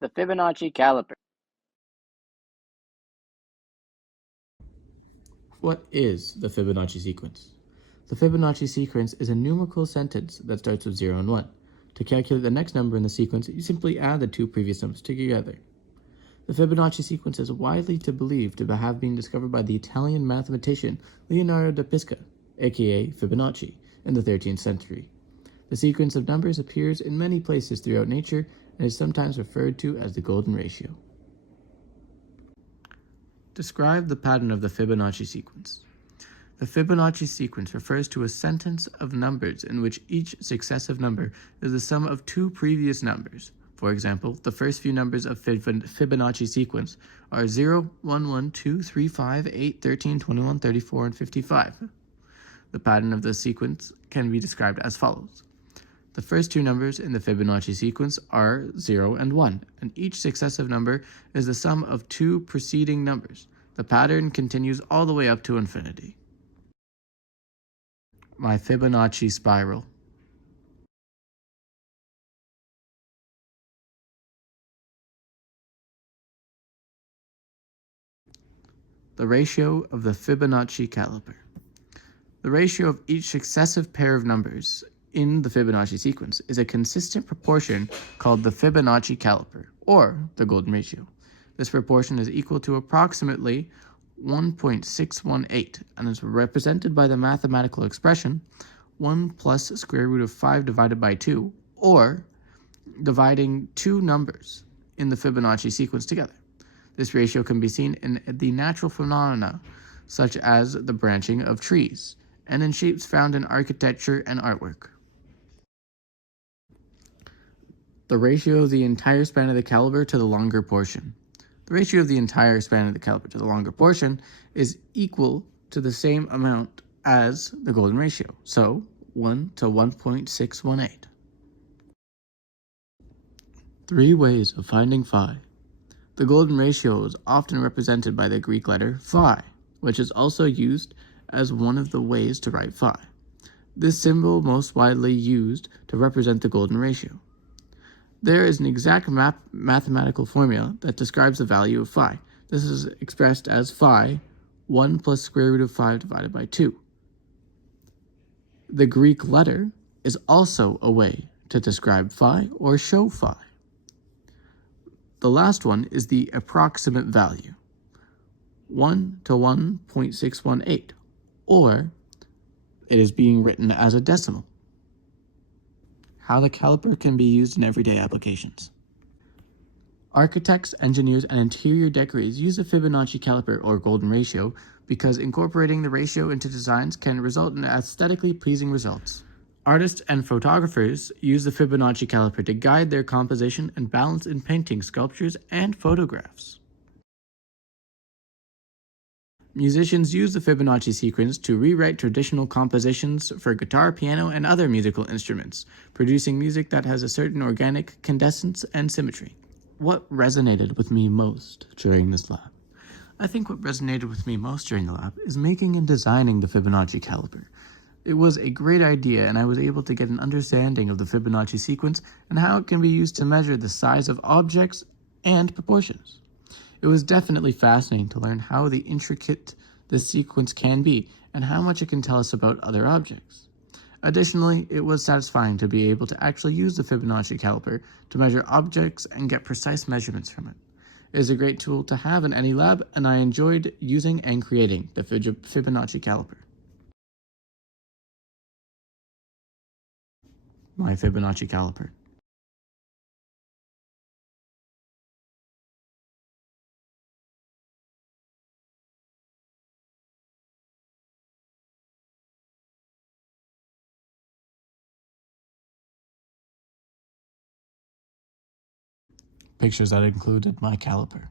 The Fibonacci caliper. What is the Fibonacci sequence? The Fibonacci sequence is a numerical sentence that starts with 0 and 1. To calculate the next number in the sequence, you simply add the two previous numbers together. The Fibonacci sequence is widely believed to have been discovered by the Italian mathematician Leonardo da Pisca, aka Fibonacci, in the 13th century. The sequence of numbers appears in many places throughout nature and is sometimes referred to as the golden ratio. Describe the pattern of the Fibonacci sequence. The Fibonacci sequence refers to a sentence of numbers in which each successive number is the sum of two previous numbers. For example, the first few numbers of Fibonacci sequence are 0, 1, 1, 2, 3, 5, 8, 13, 21, 34, and 55. The pattern of the sequence can be described as follows. The first two numbers in the Fibonacci sequence are 0 and 1, and each successive number is the sum of two preceding numbers. The pattern continues all the way up to infinity. My Fibonacci spiral. The ratio of the Fibonacci caliper. The ratio of each successive pair of numbers in the Fibonacci sequence is a consistent proportion called the Fibonacci caliper, or the golden ratio. This proportion is equal to approximately 1.618 and is represented by the mathematical expression 1 plus square root of 5 divided by 2, or dividing two numbers in the Fibonacci sequence together. This ratio can be seen in the natural phenomena, such as the branching of trees, and in shapes found in architecture and artwork. The ratio of the entire span of the caliper to the longer portion. The ratio of the entire span of the caliper to the longer portion is equal to the same amount as the golden ratio, so 1 to 1.618. 3 ways of finding phi. The golden ratio is often represented by the Greek letter phi, which is also used as one of the ways to write phi. This symbol most widely used to represent the golden ratio. There is an exact mathematical formula that describes the value of phi. This is expressed as phi 1 plus square root of 5 divided by 2. The Greek letter is also a way to describe phi or show phi. The last one is the approximate value, 1 to 1.618, or it is being written as a decimal. How the caliper can be used in everyday applications. Architects, engineers, and interior decorators use the Fibonacci caliper or golden ratio because incorporating the ratio into designs can result in aesthetically pleasing results. Artists and photographers use the Fibonacci caliper to guide their composition and balance in painting, sculptures, and photographs. Musicians use the Fibonacci sequence to rewrite traditional compositions for guitar, piano, and other musical instruments, producing music that has a certain organic cadence and symmetry. What resonated with me most during this lab? I think what resonated with me most during the lab is making and designing the Fibonacci caliper. It was a great idea, and I was able to get an understanding of the Fibonacci sequence and how it can be used to measure the size of objects and proportions. It was definitely fascinating to learn how intricate this sequence can be and how much it can tell us about other objects. Additionally, it was satisfying to be able to actually use the Fibonacci caliper to measure objects and get precise measurements from it. It is a great tool to have in any lab, and I enjoyed using and creating the Fibonacci caliper. My Fibonacci caliper. Pictures that included my caliper.